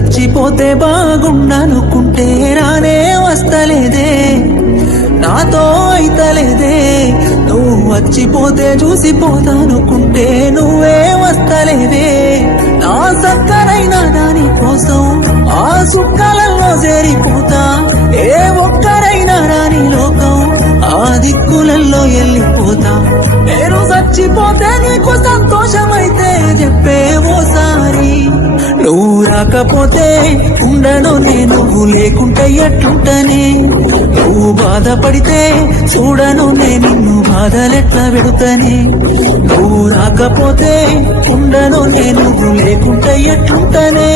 చచ్చిపోతే బాగుండనుకుంటే రానే వస్తలేదే, నాతో అయితలేదే. నువ్వు వచ్చిపోతే చూసిపోతానుకుంటే నువ్వే వస్తలేదే. నా సక్కనైనా దాని కోసం ఆ సుక్కలలో చేరిపోతా. ఏ ఒక్కరైనా రాని లోకం ఆ దిక్కులలో వెళ్ళిపోతా. నేను చచ్చిపోతే నీకు సంతోషమైతే చెప్పే ఓసారి. నువ్వు రాకపోతే ఉండను నేను, నువ్వు లేకుంటే ఎట్లుంటనే. నువ్వు బాధపడితే చూడను నేను, నిన్ను బాధలెట్లా పెడుతనే. నువ్వు రాకపోతే ఉండను నేను, నువ్వు లేకుంటే ఎట్లుంటనే.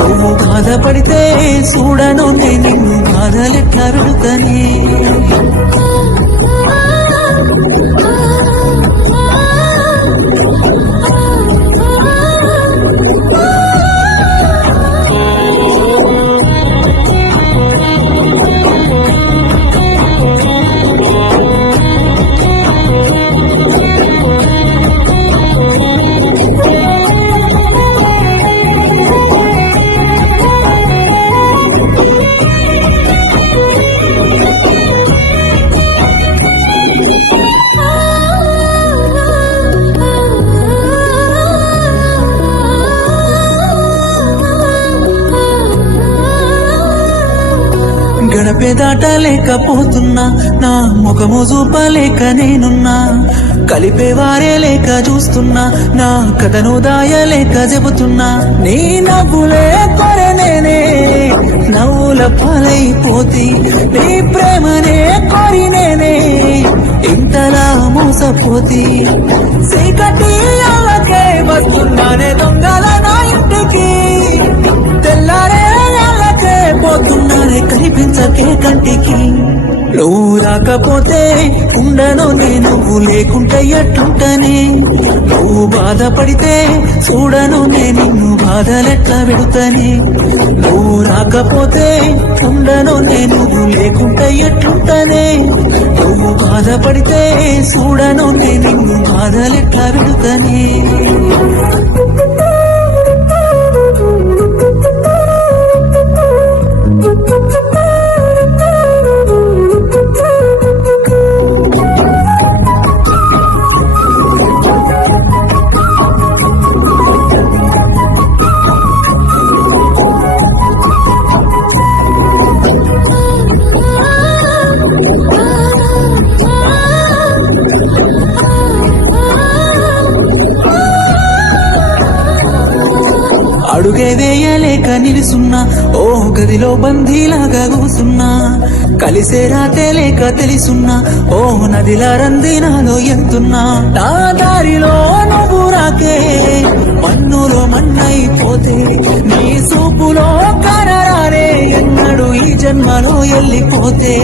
నువ్వు బాధపడితే చూడను నేను, నిన్ను బాధలెట్లా పెడుతనే. గడపే దాటలేకపోతున్నా, నా ముఖము చూపలేక నేనున్నా. కలిపేవారే లేక చూస్తున్నా, నా కథను దాయలేక చెబుతున్నా. నీ నవ్వులే కొరే నేనే నవ్వుల పాలైపోతి, నీ ప్రేమనే కోరి నేనే ఇంతలా మోసపోతి. చీకటి అల్లకే వస్తున్నానే దొంగల నా ఇంటికి, తెల్లారే పోతున్నానే కనిపించకే కంటికి. నువ్వు రాకపోతే ఉండను నేను, నువ్వు లేకుంటే ఎట్లుంటనే. నువ్వు బాధపడితే చూడను నేను, నిన్ను బాధలెట్లా పెడుతనే. నువ్వు రాకపోతే ఉండను నేను, నువ్వు లేకుంటే ఎట్లుంటనే. నువ్వు బాధపడితే చూడను నేను, నిన్ను బాధలెట్లా పెడుతనే. అడుగే వేయలేక నిలుసున్నా, ఓ గదిలో బందీలాగా కూసున్నా. కలిసే రాతే లేక తెలుసున్నా, ఓ నదిలా రందినాలో ఎంతున్నా. నా దారిలో నువ్వు రాకే మన్నులో మన్నైపోతే, నీ సూపులో కనరారే ఎన్నడు ఈ జన్మలో వెళ్ళిపోతే.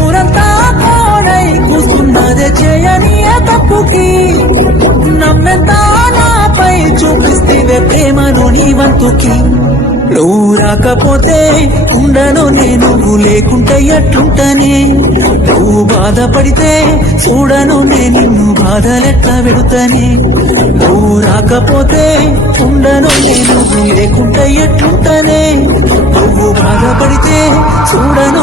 ఊరంతా కోడై కూస్తున్నదే చేయని తప్పుకి, నమ్మెంత నాపై చూపిస్తే ప్రేమను నీ వంతుకి. నువ్వు రాకపోతే ఉండను నేను, నువ్వు లేకుంటే ఎట్లుంటనే. నువ్వు బాధపడితే చూడను నేను, నిన్ను బాధలెట్లా పెడుతనే. నువ్వు రాకపోతే ఉండను నేను, నువ్వు లేకుంటే ఎట్లుంటనే. నువ్వు బాధపడితే చూడను